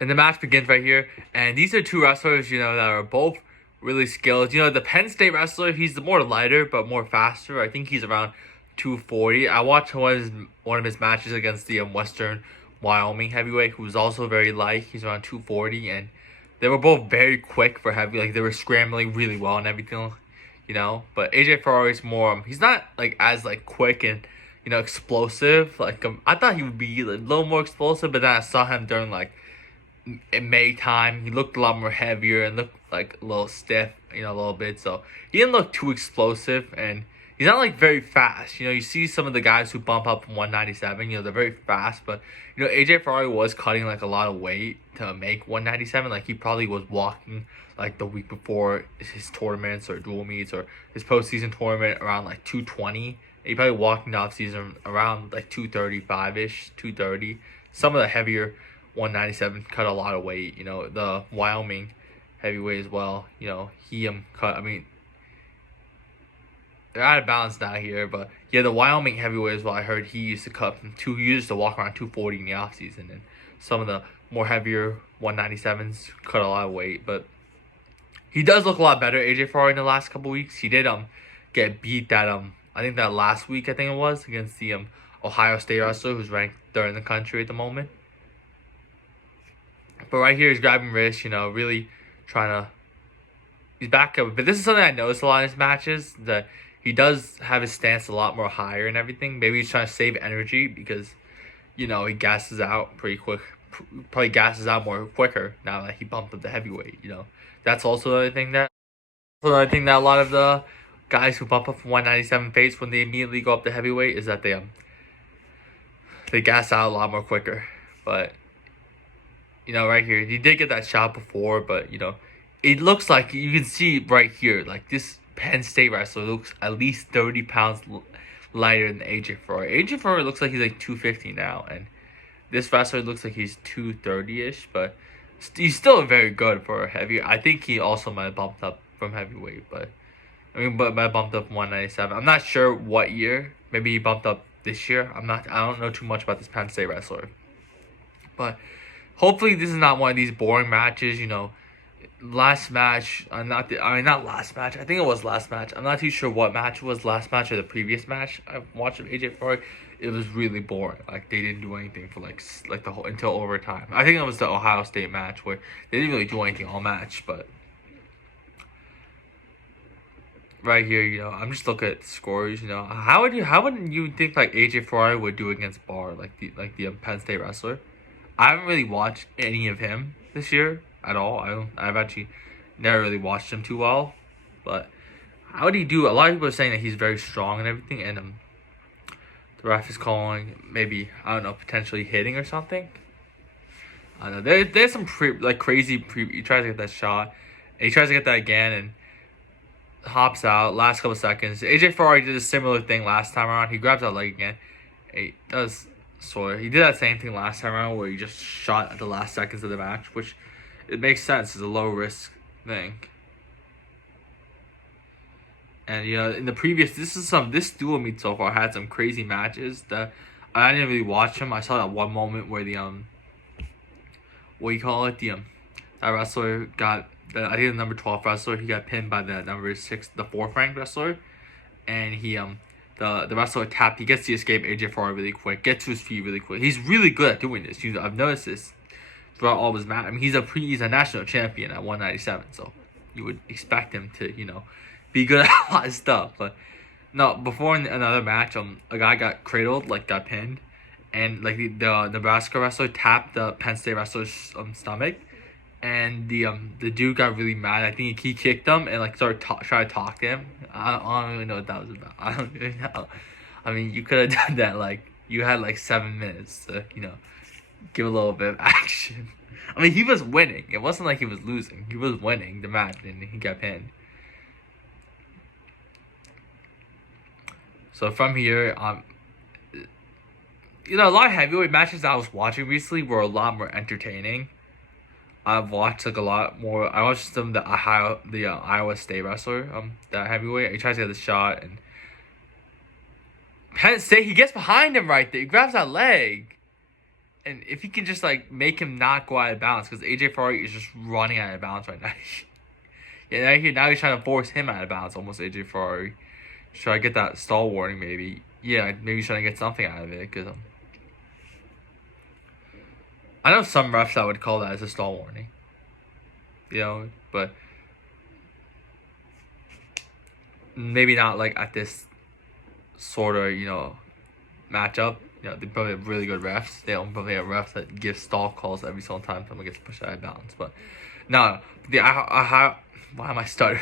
And the match begins right here. And these are two wrestlers, that are both really skilled. The Penn State wrestler, he's the more lighter but more faster. I think he's around 240. I watched one of his matches against the Western Wyoming heavyweight, who's also very light. He's around 240, and they were both very quick for heavy. Like, they were scrambling really well and everything, But AJ Ferrari's more, he's not like as like quick and explosive. Like, I thought he would be a little more explosive, but then I saw him during like in May time, he looked a lot more heavier and looked like a little stiff, a little bit. So he didn't look too explosive, and he's not like very fast. You see some of the guys who bump up from 197, they're very fast, but AJ Ferrari was cutting like a lot of weight to make 197. Like, he probably was walking like the week before his tournaments or dual meets or his postseason tournament around like 220. He probably walking off season around like 235-ish, 230. Some of the heavier 197 cut a lot of weight. The Wyoming heavyweight as well. He cut. I mean, they're out of balance now here, but yeah, the Wyoming heavyweight as well. I heard he used to cut from he used to walk around 240 in the off season, and some of the more heavier 197s cut a lot of weight. But he does look a lot better, AJ Ferrari, in the last couple weeks. He did get beat that I think that last week, I think it was, against the Ohio State wrestler who's ranked third in the country at the moment. But right here, he's grabbing wrist, really trying to. He's back up. But this is something I noticed a lot in his matches, that he does have his stance a lot more higher and everything. Maybe he's trying to save energy because, he gasses out pretty quick. Probably gasses out more quicker now that he bumped up the heavyweight, That's also another thing that a lot of the guys who bump up from 197 face when they immediately go up to heavyweight is that they gas out a lot more quicker. But right here, he did get that shot before, but it looks like you can see right here, like, this Penn State wrestler looks at least 30 pounds lighter than AJ Ferrari. AJ Ferrari looks like he's like 250 now, and this wrestler looks like he's 230-ish, but he's still very good for a heavy. I think he also might have bumped up from heavyweight, but might have bumped up from 197. I'm not sure what year. Maybe he bumped up this year. I don't know too much about this Penn State wrestler, but hopefully this is not one of these boring matches. Last match, not last match. I think it was last match. I'm not too sure what match it was, last match or the previous match I watched of AJ Ferrari. It was really boring. Like, they didn't do anything for like the whole until overtime. I think it was the Ohio State match where they didn't really do anything all match. But right here, I'm just looking at scores. How wouldn't you think like AJ Ferrari would do against Barr, like the Penn State wrestler? I haven't really watched any of him this year at all. I've actually never really watched him too well. But how would he do? A lot of people are saying that he's very strong and everything, and the ref is calling maybe, I don't know, potentially hitting or something. I don't know. There's some crazy he tries to get that shot, and he tries to get that again and hops out last couple seconds. AJ Ferrari did a similar thing last time around. He grabs that leg again. He does. So he did that same thing last time around where he just shot at the last seconds of the match, which it makes sense. It's a low risk thing. And in the previous, this dual meet so far had some crazy matches that I didn't really watch them. I saw that one moment where the that wrestler got I think the number 12 wrestler, he got pinned by the number 6, the 4th ranked wrestler, and he the wrestler tapped. He gets to escape AJ Ferrari really quick, get to his feet really quick. He's really good at doing this. I've noticed this throughout all of his matches. I mean, he's a national champion at 197, so you would expect him to be good at a lot of stuff. But no, before in another match, a guy got cradled, like got pinned, and like the Nebraska wrestler tapped the Penn State wrestler's stomach, and the dude got really mad. I think he kicked him and like started trying to talk to him. I don't really know what that was about. I don't really know. I mean, you could have done that. Like, you had like 7 minutes to give a little bit of action. I mean, he was winning. It wasn't like he was losing. He was winning the match, and he got pinned. So from here, a lot of heavyweight matches that I was watching recently were a lot more entertaining. I've watched like a lot more. I watched the Iowa State wrestler, that heavyweight. He tries to get the shot, and Penn State, he gets behind him right there. He grabs that leg, And if he can just like make him not go out of bounds, because AJ Ferrari is just running out of bounds right now. Yeah, now he's trying to force him out of bounds, almost AJ Ferrari. Should I get that stall warning maybe? Yeah, maybe he's trying to get something out of it, because I know some refs that would call that as a stall warning. You know, but maybe not like at this sort of, matchup. They probably have really good refs. They don't probably have refs that give stall calls every single time someone gets pushed out of bounds. But no, why am I stuttering?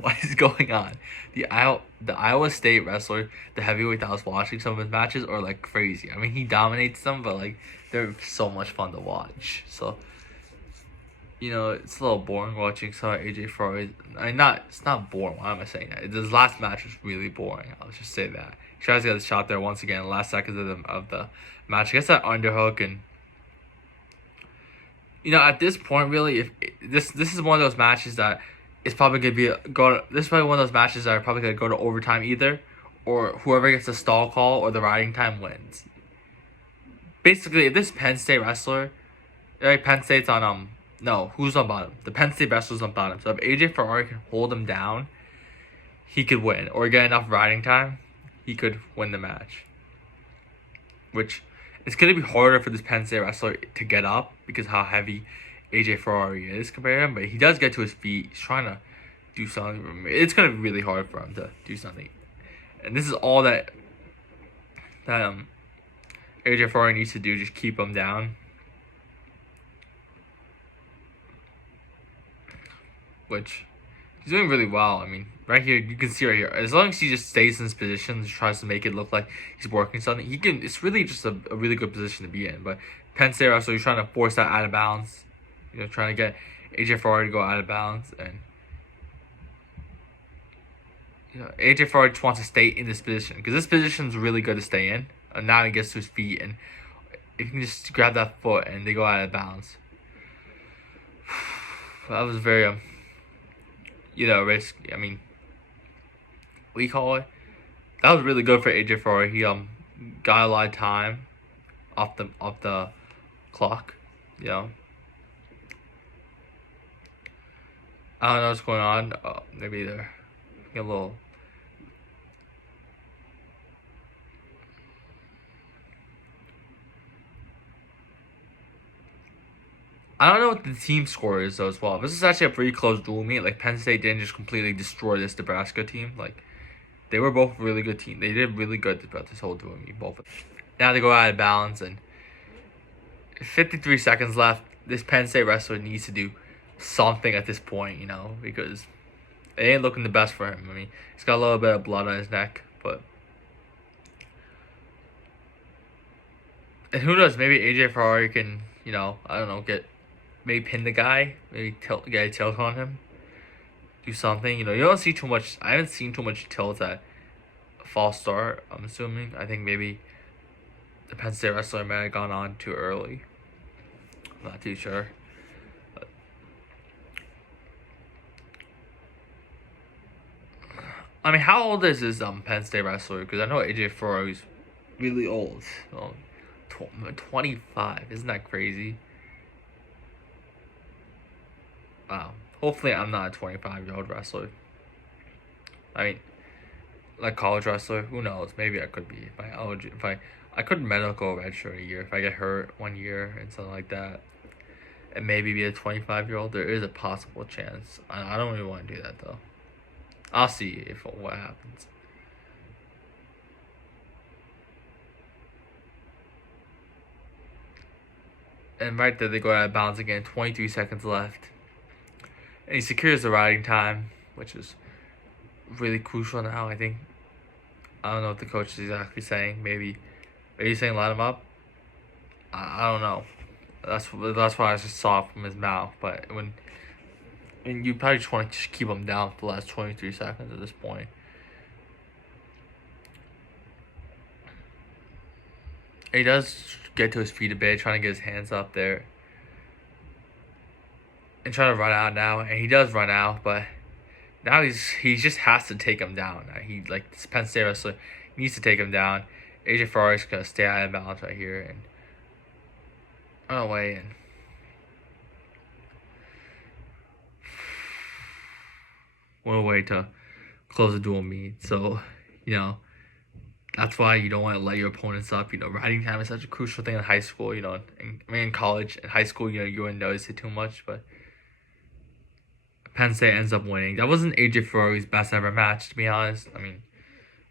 What is going on? The Iowa State wrestler, the heavyweight that I was watching some of his matches are like crazy. I mean, he dominates them, but like they're so much fun to watch. So it's a little boring watching some of AJ Ferrari. It's not boring. Why am I saying that? This last match was really boring. I'll just say that. He tries to get a shot there once again in the last seconds of the match. I guess that underhook, and at this point, really, if this is one of those matches that is probably gonna this is probably one of those matches that are probably gonna go to overtime either, or whoever gets the stall call or the riding time wins. Basically, if this Penn State wrestler, right? Penn State's on No, who's on bottom? The Penn State wrestler's on bottom. So if AJ Ferrari can hold him down, he could win. Or get enough riding time, he could win the match. Which, it's going to be harder for this Penn State wrestler to get up because how heavy AJ Ferrari is compared to him. But he does get to his feet. He's trying to do something. It's going to be really hard for him to do something. And this is all that AJ Ferrari needs to do. Just keep him down. Which he's doing really well. I mean, right here, you can see right here, as long as he just stays in his position and tries to make it look like he's working something, it's really just a really good position to be in. But Penn State wrestler, he's trying to force that out of bounds, trying to get AJ Ferrari to go out of bounds, and AJ Ferrari just wants to stay in this position because this position is really good to stay in. And now he gets to his feet, and if he can just grab that foot and they go out of bounds. That was very risk. I mean, what do you call it? That was really good for AJ Ferrari. He got a lot of time off the clock. I don't know what's going on. Maybe they're a little. I don't know what the team score is though as well. This is actually a pretty close duel meet. Like Penn State didn't just completely destroy this Nebraska team. Like they were both really good teams. They did really good throughout this whole duel meet. Both. Now they go out of bounds and 53 seconds left. This Penn State wrestler needs to do something at this point, because it ain't looking the best for him. I mean, he's got a little bit of blood on his neck, but and who knows? Maybe AJ Ferrari can, I don't know, maybe pin the guy, maybe get a tilt on him, do something. You don't see too much. I haven't seen too much tilt at a false start. I'm assuming. I think maybe the Penn State wrestler might have gone on too early. I'm not too sure. But I mean, how old is this Penn State wrestler? Because I know AJ Ferrari's really old. 25. Isn't that crazy? Wow. Hopefully I'm not a 25-year-old wrestler. I mean, like college wrestler, who knows? Maybe I could be. If I could medical redshirt a year. If I get hurt 1 year and something like that, and maybe be a 25-year-old, there is a possible chance. I don't really want to do that though. I'll see what happens. And right there, they go out of bounds again. 23 seconds left. And he secures the riding time, which is really crucial now, I think. I don't know what the coach is exactly saying. Maybe he's saying let him up. I don't know. That's what I just saw from his mouth. But you probably just want to just keep him down for the last 23 seconds at this point. And he does get to his feet a bit, trying to get his hands up there. And trying to run out now, and he does run out, but now he just has to take him down. This Penn State wrestler needs to take him down. AJ Ferrari's gonna stay out of bounds right here and run away and what a way to close the dual meet. So, you know, that's why you don't want to let your opponents up. You know, riding time is such a crucial thing in high school. You know, in college, in high school, you know, you wouldn't notice it too much, but Penn State ends up winning. That wasn't AJ Ferrari's best ever match, to be honest. I mean,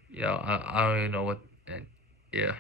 you know, I don't even know what. Yeah.